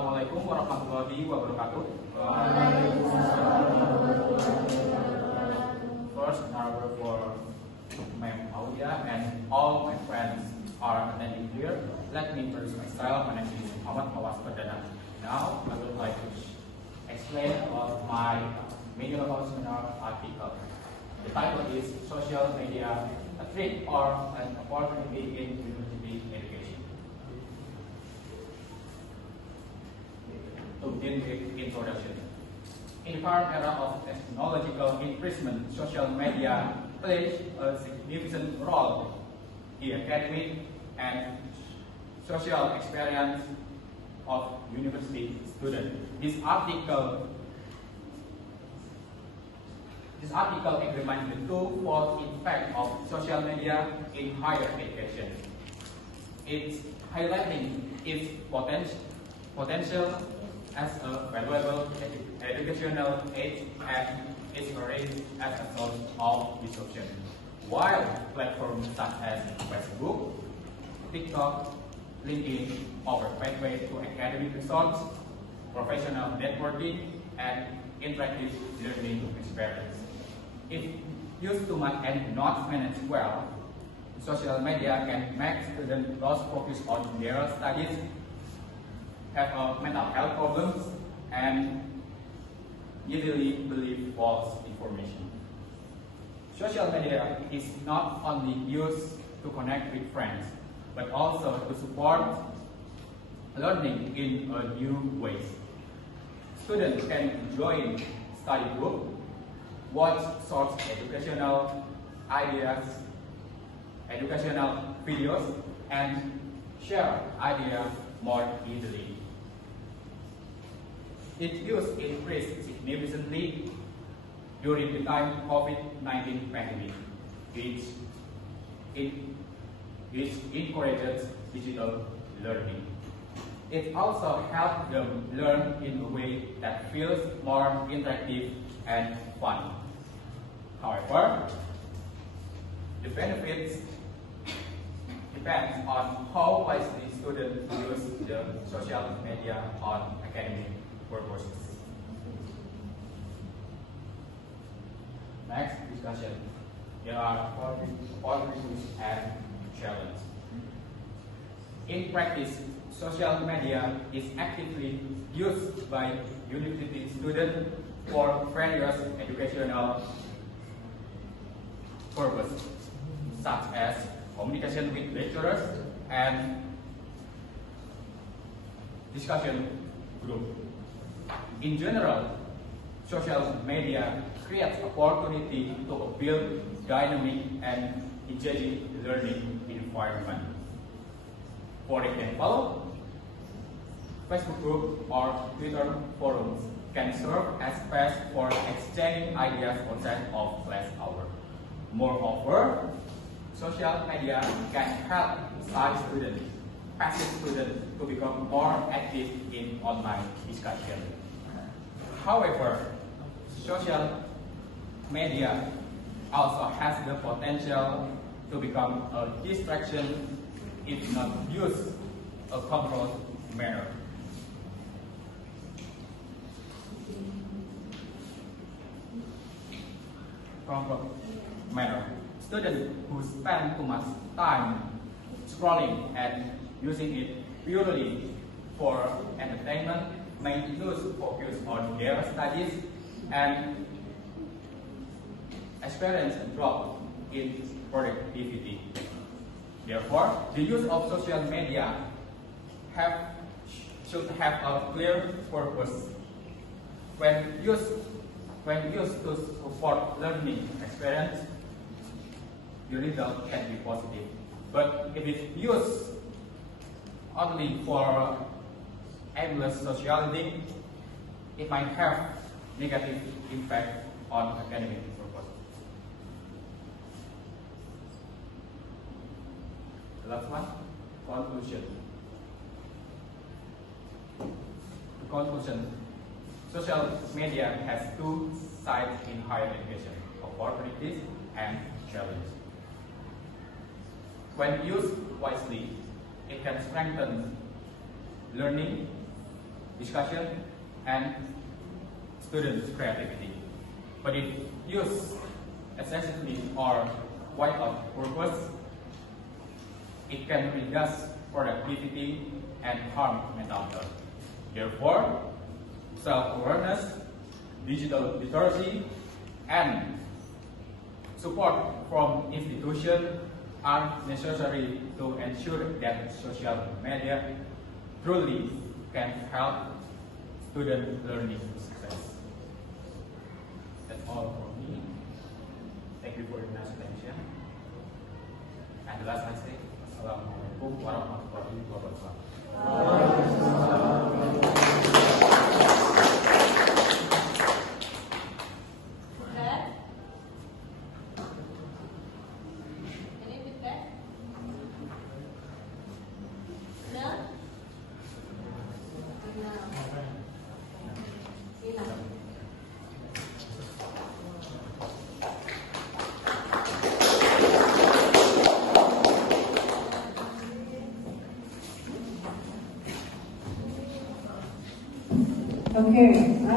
Assalamualaikum warahmatullahi wabarakatuh. First, another for Ma'am Aulia and all my friends are attending here. Let me introduce myself. My name is Muhammad Awas Perdana. Now, I would like to explain about my major seminar article. The title is Social Media, a Threat or an Opportunity in University Education. To begin with introduction. In the current era of technological increasement, social media plays a significant role in academic and social experience of university students. This article examines the twofold impact of social media in higher education. It's highlighting its potential as a valuable educational aid and its range as a source of disruption. While platforms such as Facebook, TikTok, LinkedIn offer pathways to academic research, professional networking, and interactive learning experience. If used too much and not managed well, social media can make students lose focus on their studies, have mental health problems, and easily believe false information. Social media is not only used to connect with friends, but also to support learning in new ways. Students can join study groups, watch short educational videos, and share ideas more easily. Its use increased significantly during the time COVID-19 pandemic, which encourages digital learning. It also helped them learn in a way that feels more interactive and fun. However, the benefits depend on how wisely students use the social media on academic purposes. Next discussion. There are opportunities and challenges. In practice, social media is actively used by university students for various educational purposes, such as communication with lecturers and discussion group. In general, social media creates opportunity to build dynamic and engaging learning environment. For example, Facebook group or Twitter forums can serve as space for exchanging ideas outside of class hours. Moreover, social media can help shy students, passive students to become more active in online discussion. However, social media also has the potential to become a distraction if not used a controlled manner. Students who spend too much time scrolling and using it purely for entertainment may lose focus on their studies and experience a drop in productivity. Therefore, the use of social media should have a clear purpose. When used to support learning experience, the result can be positive. But if it's used only for aimless socializing, it might have negative impact on academic purpose. The last one, conclusion. Conclusion. Social media has two sides in higher education, opportunities and challenges. When used wisely, it can strengthen learning, discussion, and student creativity. But if used excessively or without purpose, it can reduce productivity and harm mental health. Therefore, self-awareness, digital literacy, and support from institutions are necessary to ensure that social media truly can help student learning success. That's all for me. Thank you for your nice attention. And the last I say, Assalamualaikum warahmatullahi wabarakatuh. Okay.